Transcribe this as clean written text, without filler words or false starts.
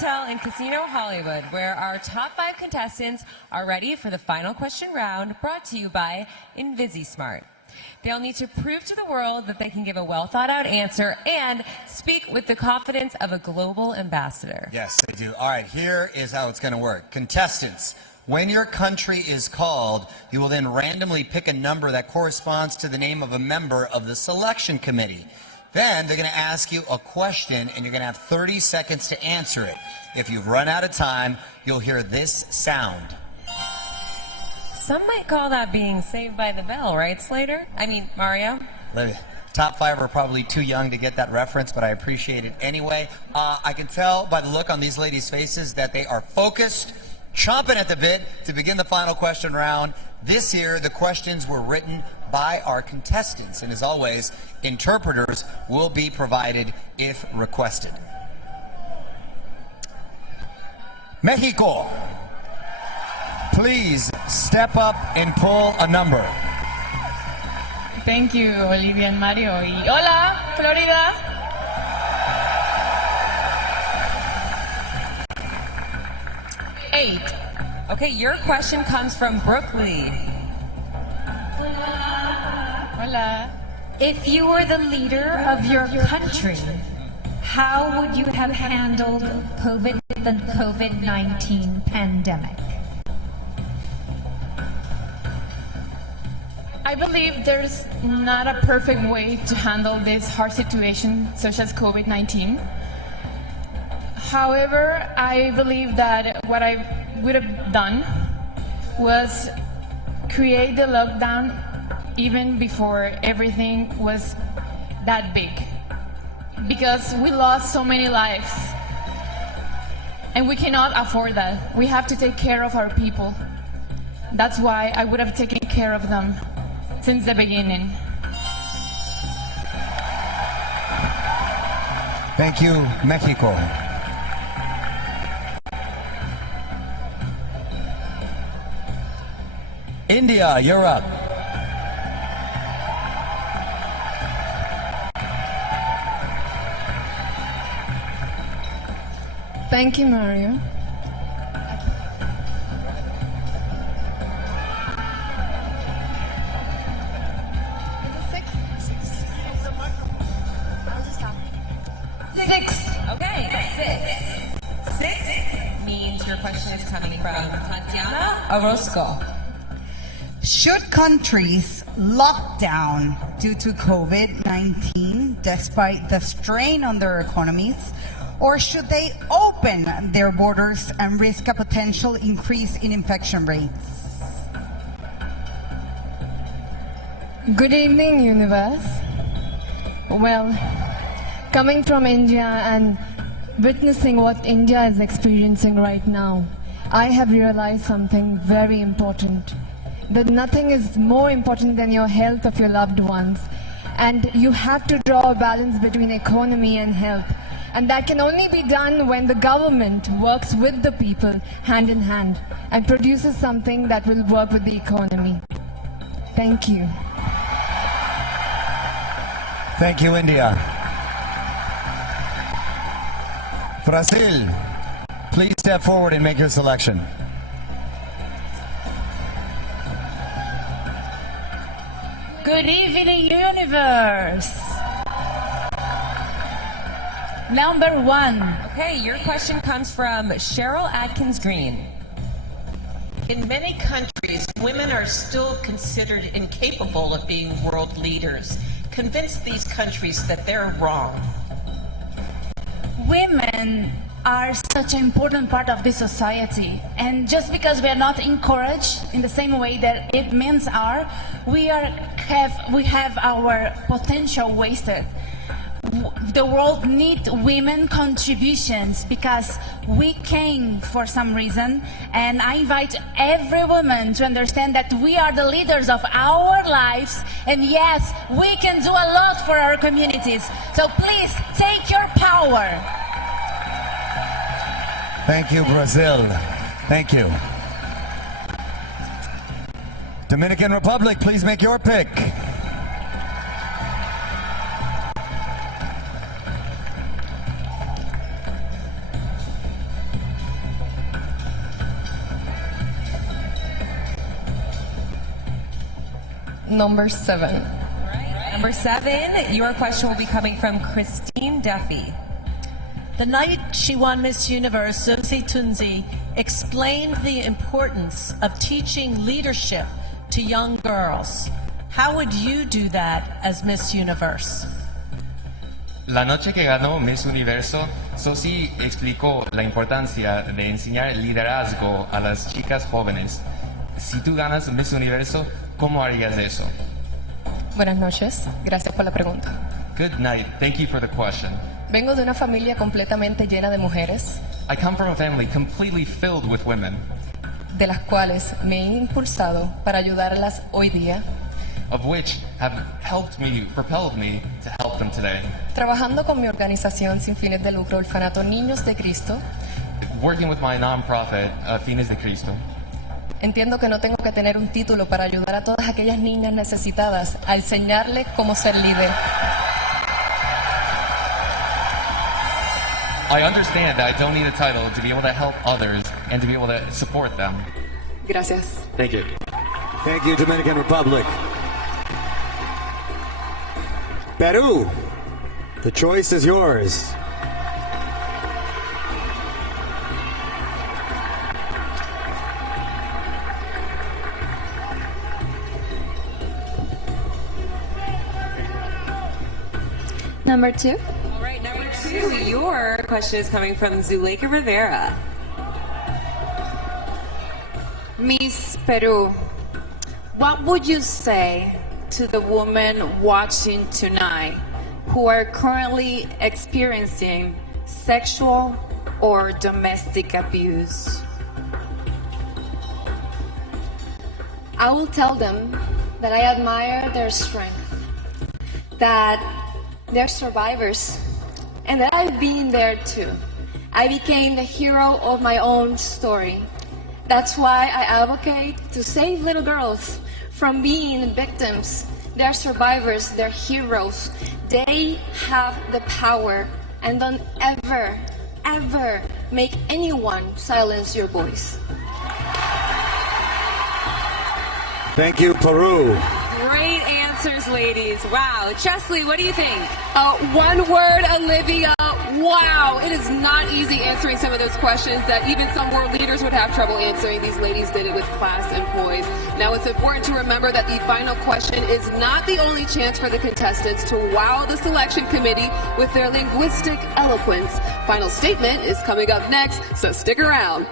hotel in Casino Hollywood, where our top 5 contestants are ready for the final question round, brought to you by InvisiSmart. They'll need to prove to the world that they can give a well-thought-out answer and speak with the confidence of a global ambassador. Yes, they do. All right, here is how it's going to work. Contestants, when your country is called, you will then randomly pick a number that corresponds to the name of a member of the selection committee. Then they're going to ask you a question, and you're going to have 30 seconds to answer it. If you've run out of time, you'll hear this sound. Some might call that being saved by the bell, right, Slater? I mean, Mario? Top 5 are probably too young to get that reference, but I appreciate it anyway. I can tell by the look on these ladies' faces that they are focused, chomping at the bit to begin the final question round. This year, the questions were written by our contestants, and as always, interpreters will be provided if requested. Mexico, please step up and pull a number. Thank you, Olivia and Mario. Y hola, Florida. Eight. Okay, your question comes from Brooke Lee. Hola. If you were the leader of your country, how would you have handled the COVID-19 pandemic? I believe there's not a perfect way to handle this hard situation, such as COVID-19. However, I believe that what I would have done was create the lockdown even before everything was that big, because we lost so many lives and we cannot afford that. We have to take care of our people. That's why I would have taken care of them since the beginning. Thank you, Mexico. India, you're up. Thank you, Mario. OROZCO. Should countries lock down due to COVID-19 despite the strain on their economies, or should they open their borders and risk a potential increase in infection rates? Good evening, universe. Well, coming from India and witnessing what India is experiencing right now, I have realized something very important, that nothing is more important than your health of your loved ones. And you have to draw a balance between economy and health. And that can only be done when the government works with the people hand in hand and produces something that will work with the economy. Thank you. Thank you, India. Brazil, please step forward and make your selection. Good evening, universe. Number 1. Okay, your question comes from SHERYL ADKINS-GREEN. In many countries, women are still considered incapable of being world leaders. Convince these countries that they're wrong. Women are such an important part of this society, and just because we are not encouraged in the same way that men are, we have our potential wasted. The world needs women contributions because we came for some reason, and I invite every woman to understand that we are the leaders of our lives, and yes, we can do a lot for our communities. So please take your power. Thank you, Brazil. Thank you. Dominican Republic, please make your pick. Number 7. Number 7, your question will be coming from Christine Duffy. The night she won Miss Universe, Zosie Tunzi explained the importance of teaching leadership to young girls. How would you do that as Miss Universe? La noche que ganó Miss Universo, Zosie explicó la importancia de enseñar liderazgo a las chicas jóvenes. Si tú ganas Miss Universo, ¿cómo harías eso? Buenas noches, gracias por la pregunta. Good night. Thank you for the question. Vengo de una familia completamente llena de mujeres, I come from a family completely filled with women, de las cuales me he impulsado para ayudarlas hoy día, of which have propelled me to help them today. trabajando con mi organización sin fines de lucro, Orfanato Niños de Cristo. Working with my nonprofit, Fines de Cristo. Entiendo que no tengo que tener un título para ayudar a todas aquellas niñas necesitadas a enseñarles cómo ser líder. I understand that I don't need a title to be able to help others and to be able to support them. Gracias. Thank you. Thank you, Dominican Republic. Peru, the choice is yours. Number 2. All right, number 2, your question is coming from ZULEYKA Rivera. Miss Peru, what would you say to the women watching tonight who are currently experiencing sexual or domestic abuse? I will tell them that I admire their strength, that they're survivors, and that I've been there too. I became the hero of my own story. That's why I advocate to save little girls from being victims. They're survivors, they're heroes. They have the power, and don't ever, ever make anyone silence your voice. Thank you, Peru. Great answers, ladies. Wow. Chesley, what do you think? One word, Olivia. Wow. It is not easy answering some of those questions that even some world leaders would have trouble answering. These ladies did it with class and poise. Now, it's important to remember that the final question is not the only chance for the contestants to wow the selection committee with their linguistic eloquence. Final statement is coming up next, so stick around.